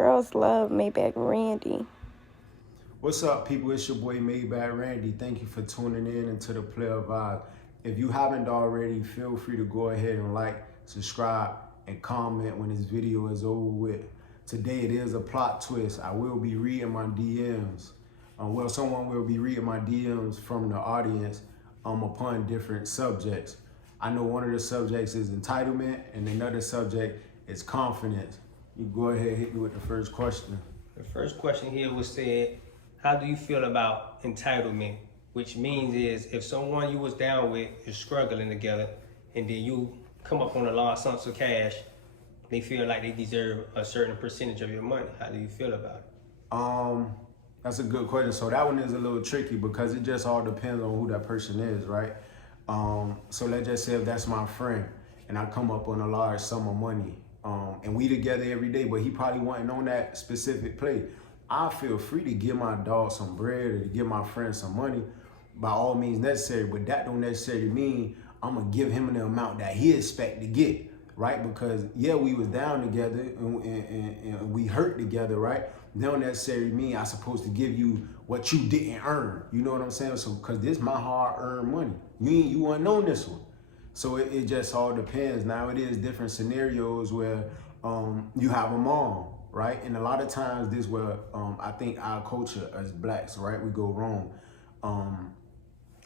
girls love Maybachrandy. What's up, people? It's your boy Maybachrandy. Thank you for tuning in into the Player Vibe. If you haven't already, feel free to go ahead and like, subscribe, and comment when this video is over with. Today it is a plot twist. I will be reading my DMs. Someone will be reading my DMs from the audience upon different subjects. I know one of the subjects is entitlement and another subject is confidence. You go ahead and hit me with the first question. The first question here was said, how do you feel about entitlement? Which means is if someone you was down with is struggling together and then you come up on a large sums of cash, they feel like they deserve a certain percentage of your money. How do you feel about it? That's a good question. So that one is a little tricky because it just all depends on who that person is, right? So let's just say if that's my friend and I come up on a large sum of money, and we together every day, but he probably wasn't on that specific play. I feel free to give my dog some bread or to give my friend some money by all means necessary, but that don't necessarily mean I'm gonna give him the amount that he expect to get, right? Because yeah, we was down together and we hurt together, right? That don't necessarily mean I'm supposed to give you what you didn't earn. You know what I'm saying? So, cause this my hard-earned money. You wasn't on this one. So it just all depends. Now it is different scenarios where you have a mom, right? And a lot of times this where I think our culture as blacks, right, we go wrong.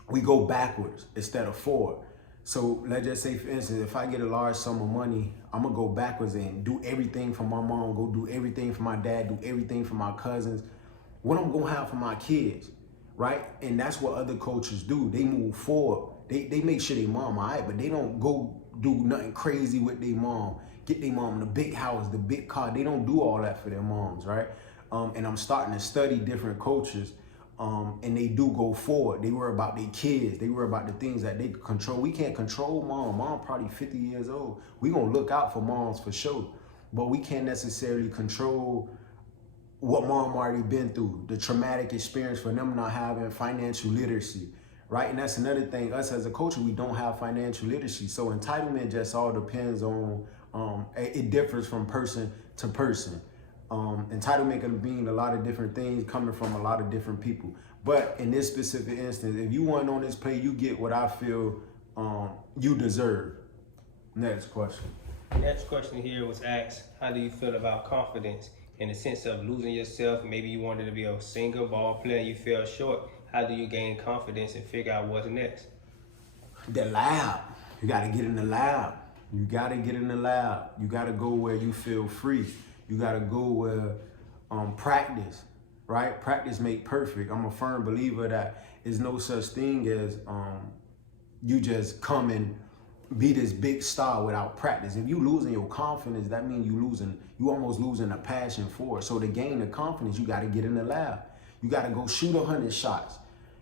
We go backwards instead of forward. So let's just say, for instance, if I get a large sum of money, I'm gonna go backwards and do everything for my mom, go do everything for my dad, do everything for my cousins. What I'm gonna have for my kids, right? And that's what other cultures do. They move forward. They make sure they mom all right, but they don't go do nothing crazy with their mom. Get their mom the big house, the big car. They don't do all that for their moms, right? And I'm starting to study different cultures, and they do go forward. They worry about their kids. They worry about the things that they can control. We can't control mom. Mom probably 50 years old. We gonna look out for moms for sure, but we can't necessarily control what mom already been through, the traumatic experience for them not having financial literacy, right? And that's another thing, us as a culture, we don't have financial literacy. So entitlement just all depends on, it differs from person to person. Entitlement can mean a lot of different things coming from a lot of different people. But in this specific instance, if you want on this play, you get what I feel you deserve. Next question. The next question here was asked, how do you feel about confidence in the sense of losing yourself? Maybe you wanted to be a singer, ball player, you fell short. How do you gain confidence and figure out what's next? The lab. You gotta get in the lab. You gotta get in the lab. You gotta go where you feel free. You gotta go where practice, right? Practice make perfect. I'm a firm believer that there's no such thing as you just come and be this big star without practice. If you losing your confidence, that means you almost losing a passion for it. So to gain the confidence, you gotta get in the lab. You gotta go shoot 100 shots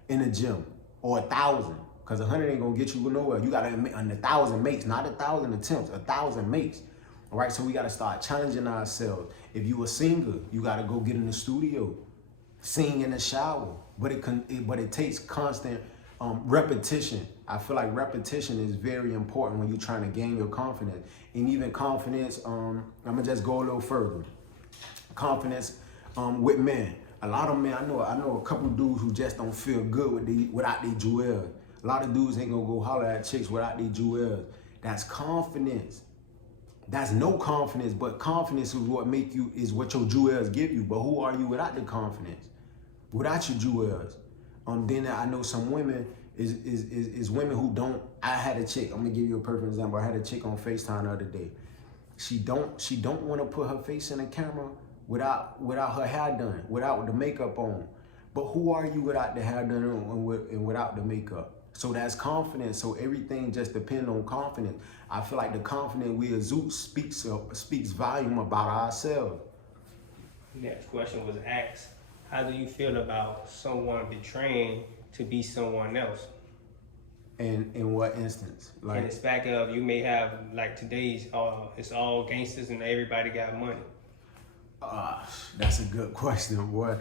in the gym, or 1,000, because 100 ain't gonna get you nowhere. You gotta 1,000 makes, not 1,000 attempts, 1,000 makes. All right, so we gotta start challenging ourselves. If you a singer, you gotta go get in the studio, sing in the shower. But it takes constant repetition. I feel like repetition is very important when you're trying to gain your confidence. And even confidence, I'm gonna just go a little further. Confidence with men. A lot of men, I know a couple dudes who just don't feel good without their jewels. A lot of dudes ain't gonna go holler at chicks without their jewels. That's confidence. That's no confidence, but confidence is what your jewels give you. But who are you without the confidence? Without your jewels? Then I know some women is women who don't. I had a chick. I'm gonna give you a perfect example. I had a chick on FaceTime the other day. She don't want to put her face in the camera without her hair done, without the makeup on. But who are you without the hair done and without the makeup? So that's confidence. So everything just depends on confidence. I feel like the confidence we exude speaks volume about ourselves. Next question was asked, how do you feel about someone betraying to be someone else? And in what instance? Like, and it's back of, you may have, like today's, it's all gangsters and everybody got money. That's a good question, boy.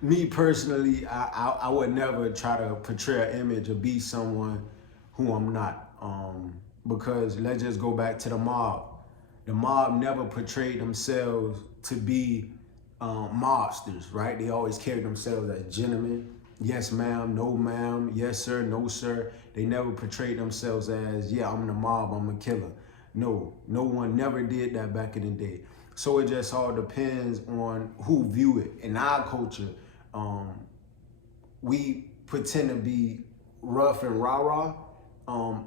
Me personally, I would never try to portray an image or be someone who I'm not. Because let's just go back to the mob. the mob never portrayed themselves to be mobsters, right? They always carried themselves as gentlemen. Yes, ma'am, no, ma'am, yes, sir, no, sir. They never portrayed themselves as, yeah, I'm the mob, I'm a killer. No, no one never did that back in the day. So it just all depends on who view it. In our culture, we pretend to be rough and rah-rah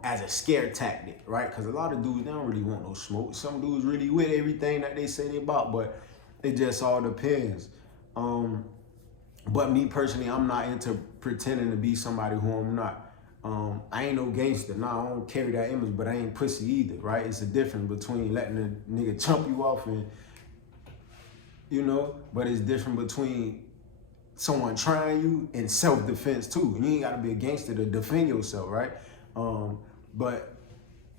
as a scare tactic, right? Because a lot of dudes, they don't really want no smoke. Some dudes really with everything that they say they about, but it just all depends. But me personally, I'm not into pretending to be somebody who I'm not. I ain't no gangster. Nah, I don't carry that image, but I ain't pussy either, right? It's a difference between letting a nigga chump you off and, you know, but it's different between someone trying you and self-defense too. You ain't gotta be a gangster to defend yourself, right? But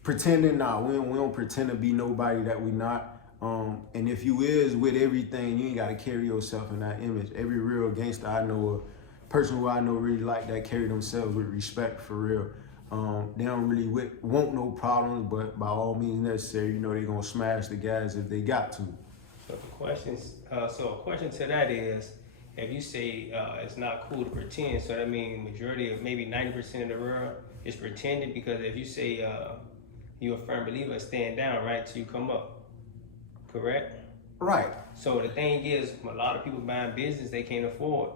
pretending, nah, we don't pretend to be nobody that we not. And if you is with everything, you ain't gotta carry yourself in that image. Every real gangster I know, a person who I know really like that, carry themselves with respect for real. They don't really want no problems, but by all means necessary, you know, they gonna smash the guys if they got to. So a question to that is, if you say it's not cool to pretend, so that means majority of maybe 90% of the world is pretending, because if you say you're a firm believer, stand down, right, till you come up. Correct? Right. So the thing is, a lot of people buying business they can't afford.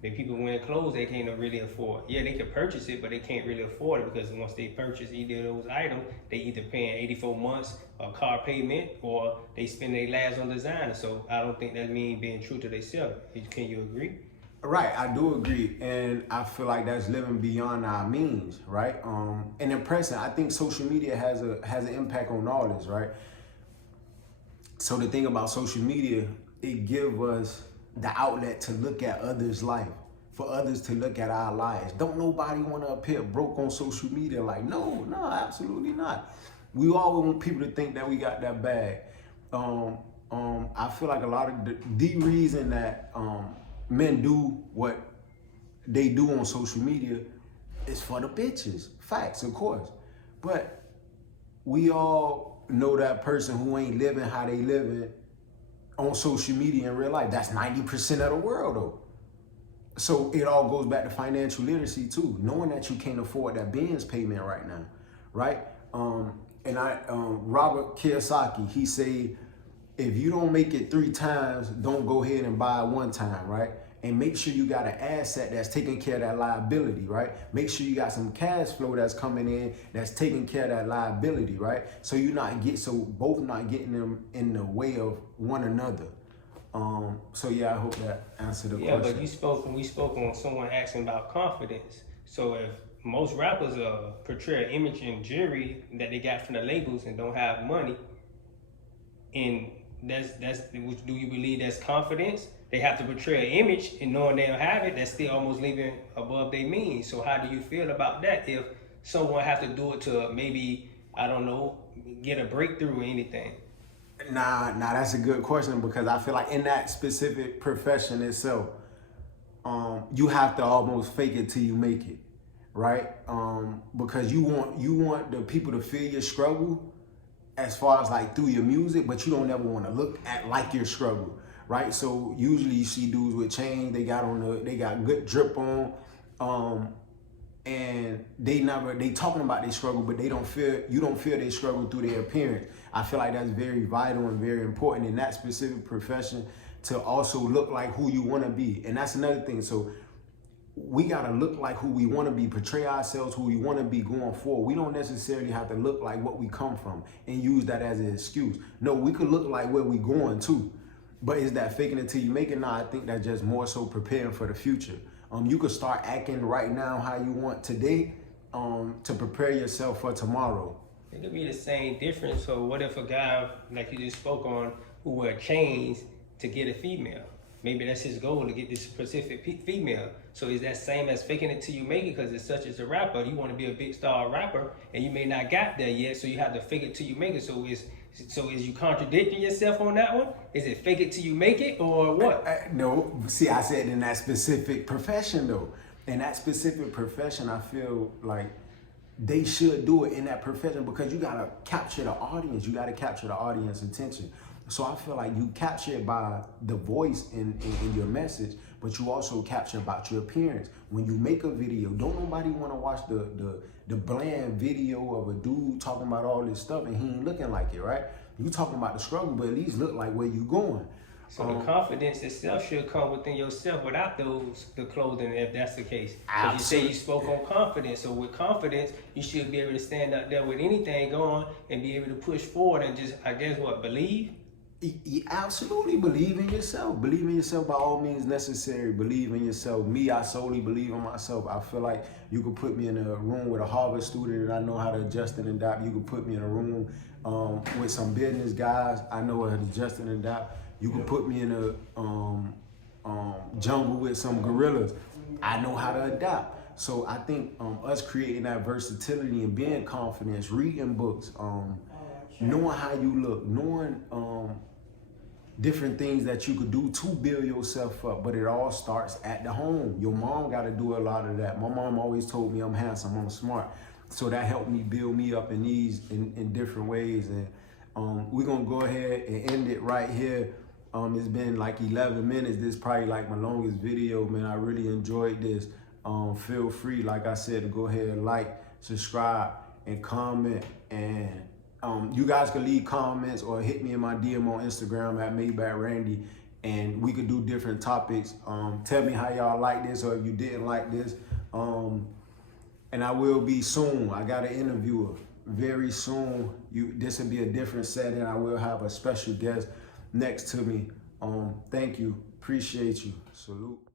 The people wearing clothes they can't really afford. Yeah, they can purchase it, but they can't really afford it, because once they purchase either of those items, they either paying 84 months of car payment or they spend their last on designer. So I don't think that means being true to themselves. Can you agree? Right, I do agree, and I feel like that's living beyond our means, right? And impressing. I think social media has an impact on all this, right? So the thing about social media, it gives us the outlet to look at others' life, for others to look at our lives. Don't nobody want to appear broke on social media. Like, no, absolutely not. We always want people to think that we got that bag. I feel like a lot of the reason that men do what they do on social media is for the bitches. Facts, of course. But we all know that person who ain't living how they living on social media in real life. That's 90% of the world though. So it all goes back to financial literacy too. Knowing that you can't afford that Benz payment right now, right? Robert Kiyosaki, he say, if you don't make it 3 times, don't go ahead and buy it 1 time, right? And make sure you got an asset that's taking care of that liability, right? Make sure you got some cash flow that's coming in that's taking care of that liability, right? So both not getting them in the way of one another. So yeah, I hope that answered the question. Yeah, but we spoke on someone asking about confidence. So if most rappers portray an image in jewelry that they got from the labels and don't have money, and do you believe that's confidence? They have to portray an image, and knowing they don't have it, that's still almost living above their means. So how do you feel about that if someone has to do it to maybe, I don't know, get a breakthrough or anything? Nah, that's a good question, because I feel like in that specific profession itself, you have to almost fake it till you make it, right? Because you want the people to feel your struggle as far as like through your music, but you don't ever want to look at like your struggle, right? So usually you see dudes with chains, they got good drip on, and they talking about their struggle, but you don't feel their struggle through their appearance. I feel like that's very vital and very important in that specific profession, to also look like who you want to be. And that's another thing. So we got to look like who we want to be, portray ourselves who we want to be going forward. We don't necessarily have to look like what we come from and use that as an excuse. No, we could look like where we going to. But is that faking it till you make it? Nah, I think that's just more so preparing for the future. You could start acting right now how you want today, to prepare yourself for tomorrow. It could be the same difference. So what if a guy, like you just spoke on, who wear chains to get a female? Maybe that's his goal, to get this specific female. So is that same as faking it till you make it? Because it's such as a rapper, you want to be a big star rapper, and you may not got there yet, so you have to fake it till you make it. So is you contradicting yourself on that one? Is it fake it till you make it, or what? No, see, I said in that specific profession though. In that specific profession, I feel like they should do it in that profession, because you gotta capture the audience. You gotta capture the audience attention. So I feel like you capture it by the voice in your message, but you also capture about your appearance. When you make a video, don't nobody want to watch the bland video of a dude talking about all this stuff and he ain't looking like it, right? You talking about the struggle, but at least look like where you going. So the confidence itself should come within yourself without the clothing, if that's the case. So you say you spoke on confidence. So with confidence, you should be able to stand up there with anything going and be able to push forward and just, I guess, believe? You absolutely believe in yourself. Believe in yourself by all means necessary. Believe in yourself. Me, I solely believe in myself. I feel like you could put me in a room with a Harvard student and I know how to adjust and adapt. You could put me in a room with some business guys. I know how to adjust and adapt. You could put me in a jungle with some gorillas. I know how to adapt. So I think us creating that versatility and being confident, reading books, knowing how you look, knowing different things that you could do to build yourself up, but it all starts at the home. Your mom got to do a lot of that. My mom always told me I'm handsome, I'm smart. So that helped me build me up in different ways. And we're going to go ahead and end it right here. It's been like 11 minutes. This is probably like my longest video, man. I really enjoyed this. Feel free, like I said, to go ahead and like, subscribe, and comment. And you guys can leave comments or hit me in my DM on Instagram at Maybachrandy, and we could do different topics. Tell me how y'all like this, or if you didn't like this. And I will be soon. I got an interviewer very soon. This will be a different setting. I will have a special guest next to me. Thank you. Appreciate you. Salute.